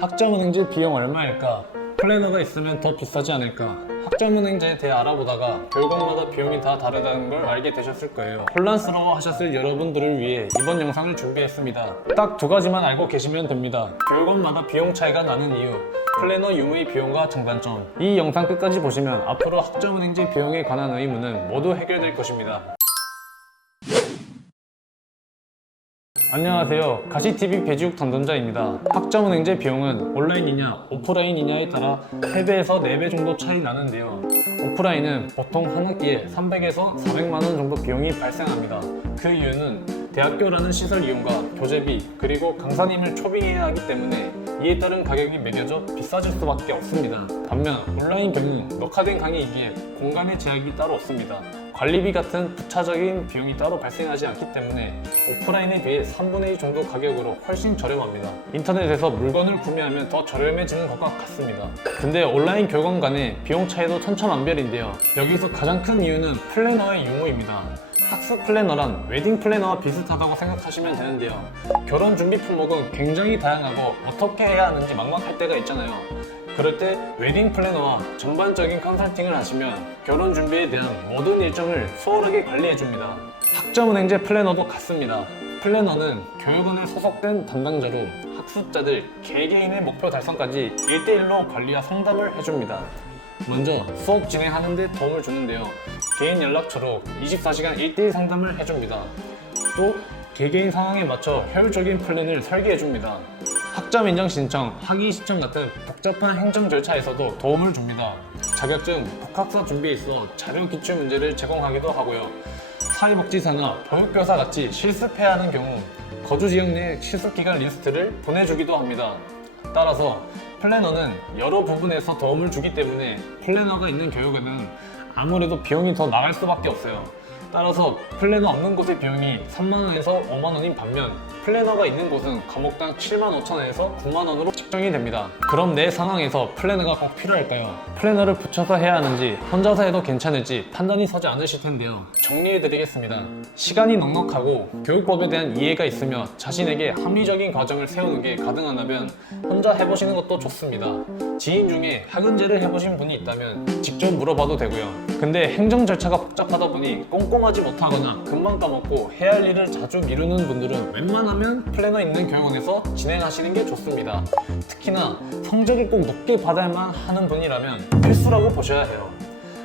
학점은행제 비용 얼마일까? 플래너가 있으면 더 비싸지 않을까? 학점은행제에 대해 알아보다가 교육원마다 비용이 다 다르다는 걸 알게 되셨을 거예요. 혼란스러워 하셨을 여러분들을 위해 이번 영상을 준비했습니다. 딱 두 가지만 알고 계시면 됩니다. 교육원마다 비용 차이가 나는 이유, 플래너 유무의 비용과 장단점. 이 영상 끝까지 보시면 앞으로 학점은행제 비용에 관한 의문은 모두 해결될 것입니다. 안녕하세요. 가시TV 배지욱 담당자입니다. 학점은행제 비용은 온라인이냐 오프라인이냐에 따라 3배에서 4배 정도 차이 나는데요. 오프라인은 보통 한 학기에 300에서 400만원 정도 비용이 발생합니다. 그 이유는 대학교라는 시설 이용과 교재비 그리고 강사님을 초빙해야 하기 때문에 이에 따른 가격이 매겨져 비싸질 수밖에 없습니다. 반면 온라인 경우는 녹화된 강의이기에 공간의 제약이 따로 없습니다. 관리비 같은 부차적인 비용이 따로 발생하지 않기 때문에 오프라인에 비해 3분의 2 정도 가격으로 훨씬 저렴합니다. 인터넷에서 물건을 구매하면 더 저렴해지는 것과 같습니다. 근데 온라인 교육원 간의 비용 차이도 천차만별인데요. 여기서 가장 큰 이유는 플래너의 유무입니다. 학습 플래너란 웨딩 플래너와 비슷하다고 생각하시면 되는데요. 결혼 준비 품목은 굉장히 다양하고 어떻게 해야 하는지 막막할 때가 있잖아요. 그럴 때 웨딩 플래너와 전반적인 컨설팅을 하시면 결혼 준비에 대한 모든 일정을 수월하게 관리해줍니다. 학점은행제 플래너도 같습니다. 플래너는 교육원에 소속된 담당자로 학습자들 개개인의 목표 달성까지 1대1로 관리와 상담을 해줍니다. 먼저 수업 진행하는 데 도움을 주는데요. 개인 연락처로 24시간 1대1 상담을 해줍니다. 또 개개인 상황에 맞춰 효율적인 플랜을 설계해줍니다. 학점 인정 신청, 학위 신청 같은 복잡한 행정 절차에서도 도움을 줍니다. 자격증, 복학사 준비에 있어 자료 기출 문제를 제공하기도 하고요. 사회복지사나 보육교사 같이 실습해야 하는 경우 거주 지역 내 실습기간 리스트를 보내주기도 합니다. 따라서 플래너는 여러 부분에서 도움을 주기 때문에 플래너가 있는 교육에는 아무래도 비용이 더 나갈 수밖에 없어요. 따라서 플래너 없는 곳의 비용이 3만원에서 5만원인 반면 플래너가 있는 곳은 과목당 75,000원에서 9만원으로 책정이 됩니다. 그럼 내 상황에서 플래너가 꼭 필요할까요? 플래너를 붙여서 해야 하는지 혼자서 해도 괜찮을지 판단이 서지 않으실 텐데요. 정리해드리겠습니다. 시간이 넉넉하고 교육법에 대한 이해가 있으며 자신에게 합리적인 과정을 세우는 게 가능하다면 혼자 해보시는 것도 좋습니다. 지인 중에 학은제를 해보신 분이 있다면 직접 물어봐도 되고요. 근데 행정 절차가 복잡하다 보니 꼼꼼하지 못하거나 금방 까먹고 해야 할 일을 자주 미루는 분들은 웬만하면 플래너 있는 교육원에서 진행하시는 게 좋습니다. 특히나 성적을 꼭 높게 받아야만 하는 분이라면 필수라고 보셔야 해요.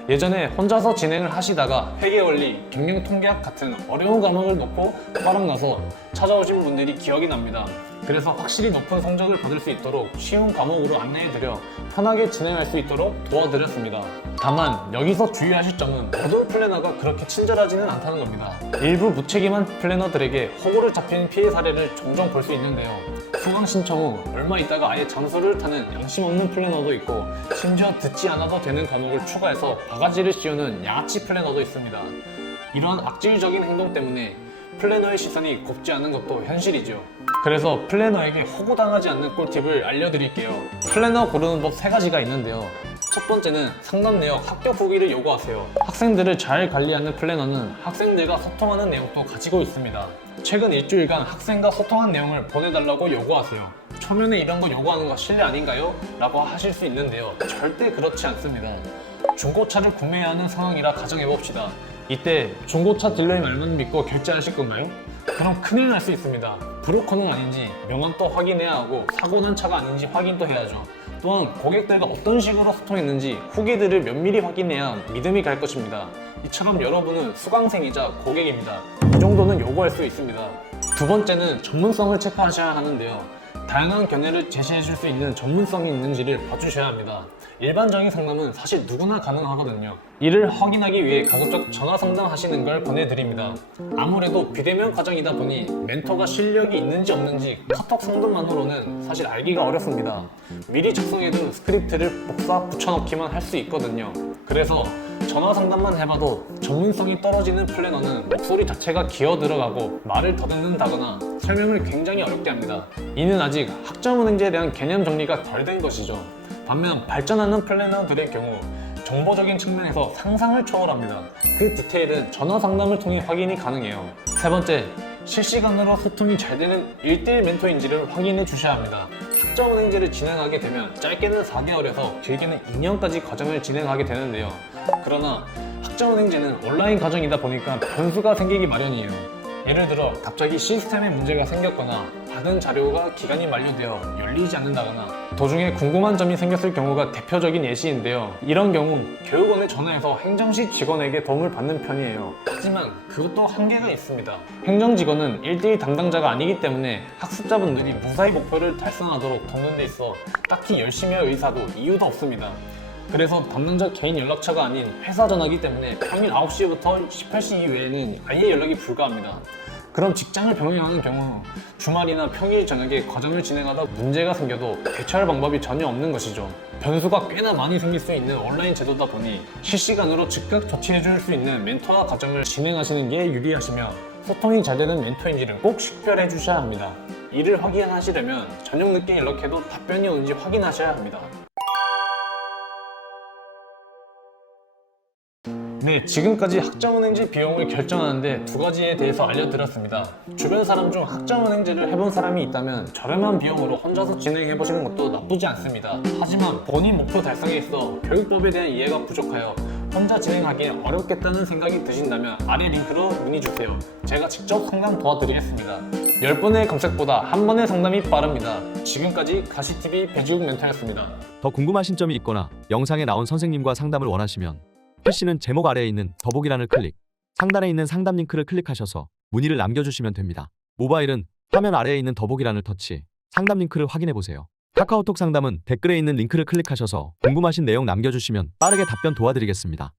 예전에 혼자서 진행을 하시다가 회계원리, 경영통계학 같은 어려운 과목을 놓고 화랑 나서 찾아오신 분들이 기억이 납니다. 그래서 확실히 높은 성적을 받을 수 있도록 쉬운 과목으로 안내해드려 편하게 진행할 수 있도록 도와드렸습니다. 다만 여기서 주의하실 점은 모든 플래너가 그렇게 친절하지는 않다는 겁니다. 일부 무책임한 플래너들에게 호구를 잡히는 피해 사례를 종종 볼 수 있는데요. 수강 신청 후 얼마 있다가 아예 잠수를 타는 양심 없는 플래너도 있고 심지어 듣지 않아도 되는 과목을 추가해서 바가지를 씌우는 양아치 플래너도 있습니다. 이런 악질적인 행동 때문에 플래너의 시선이 곱지 않은 것도 현실이죠. 그래서 플래너에게 호구당하지 않는 꿀팁을 알려드릴게요. 플래너 고르는 법 3가지가 있는데요. 첫 번째는 상담 내역, 합격 후기를 요구하세요. 학생들을 잘 관리하는 플래너는 학생들과 소통하는 내용도 가지고 있습니다. 최근 일주일간 학생과 소통한 내용을 보내달라고 요구하세요. 초면에 이런 거 요구하는 거 실례 아닌가요? 라고 하실 수 있는데요. 절대 그렇지 않습니다. 중고차를 구매해야 하는 상황이라 가정해봅시다. 이때 중고차 딜러의 말만 믿고 결제하실 건가요? 그럼 큰일 날 수 있습니다. 브로커는 아닌지 명함도 확인해야 하고 사고 난 차가 아닌지 확인도 해야죠. 또한 고객들과 어떤 식으로 소통했는지 후기들을 면밀히 확인해야 믿음이 갈 것입니다. 이처럼 여러분은 수강생이자 고객입니다. 이 정도는 요구할 수 있습니다. 두 번째는 전문성을 체크하셔야 하는데요. 다양한 견해를 제시해 줄 수 있는 전문성이 있는지를 봐주셔야 합니다. 일반적인 상담은 사실 누구나 가능하거든요. 이를 확인하기 위해 가급적 전화 상담하시는 걸 권해드립니다. 아무래도 비대면 과정이다 보니 멘토가 실력이 있는지 없는지 카톡 상담만으로는 사실 알기가 어렵습니다. 미리 작성해둔 스크립트를 복사 붙여넣기만 할 수 있거든요. 그래서 전화 상담만 해봐도 전문성이 떨어지는 플래너는 목소리 자체가 기어 들어가고 말을 더듬는다거나 설명을 굉장히 어렵게 합니다. 이는 아직 학점은행제에 대한 개념 정리가 덜 된 것이죠. 반면 발전하는 플래너들의 경우 정보적인 측면에서 상상을 초월합니다. 그 디테일은 전화 상담을 통해 확인이 가능해요. 세 번째, 실시간으로 소통이 잘 되는 1대1 멘토인지를 확인해 주셔야 합니다. 학점은행제를 진행하게 되면 짧게는 4개월에서 길게는 2년까지 과정을 진행하게 되는데요. 그러나 학점은행제는 온라인 과정이다 보니까 변수가 생기기 마련이에요. 예를 들어 갑자기 시스템에 문제가 생겼거나 받은 자료가 기간이 만료되어 열리지 않는다거나 도중에 궁금한 점이 생겼을 경우가 대표적인 예시인데요. 이런 경우 교육원에 전화해서 행정시 직원에게 도움을 받는 편이에요. 하지만 그것도 한계가 있습니다. 행정직원은 1대1 담당자가 아니기 때문에 학습자분들이 무사히 목표를 달성하도록 돕는 데 있어 딱히 열심히 할 의사도 이유도 없습니다. 그래서 담당자 개인 연락처가 아닌 회사 전화기 때문에 평일 9시부터 18시 이외에는 아예 연락이 불가합니다. 그럼 직장을 병행하는 경우 주말이나 평일 저녁에 과정을 진행하다 문제가 생겨도 대처할 방법이 전혀 없는 것이죠. 변수가 꽤나 많이 생길 수 있는 온라인 제도다 보니 실시간으로 즉각 조치해 줄 수 있는 멘토와 과정을 진행하시는 게 유리하시며 소통이 잘 되는 멘토인지를 꼭 식별해 주셔야 합니다. 이를 확인하시려면 저녁 늦게 연락해도 답변이 오는지 확인하셔야 합니다. 네, 지금까지 학점은행제 비용을 결정하는데 두 가지에 대해서 알려드렸습니다. 주변 사람 중 학점은행제를 해본 사람이 있다면 저렴한 비용으로 혼자서 진행해보시는 것도 나쁘지 않습니다. 하지만 본인 목표 달성에 있어 교육법에 대한 이해가 부족하여 혼자 진행하기엔 어렵겠다는 생각이 드신다면 아래 링크로 문의주세요. 제가 직접 상담 도와드리겠습니다. 10번의 검색보다 한 번의 상담이 빠릅니다. 지금까지 가시TV 배지욱 멘토였습니다. 더 궁금하신 점이 있거나 영상에 나온 선생님과 상담을 원하시면 PC는 제목 아래에 있는 더보기란을 클릭, 상단에 있는 상담 링크를 클릭하셔서 문의를 남겨주시면 됩니다. 모바일은 화면 아래에 있는 더보기란을 터치, 상담 링크를 확인해보세요. 카카오톡 상담은 댓글에 있는 링크를 클릭하셔서 궁금하신 내용 남겨주시면 빠르게 답변 도와드리겠습니다.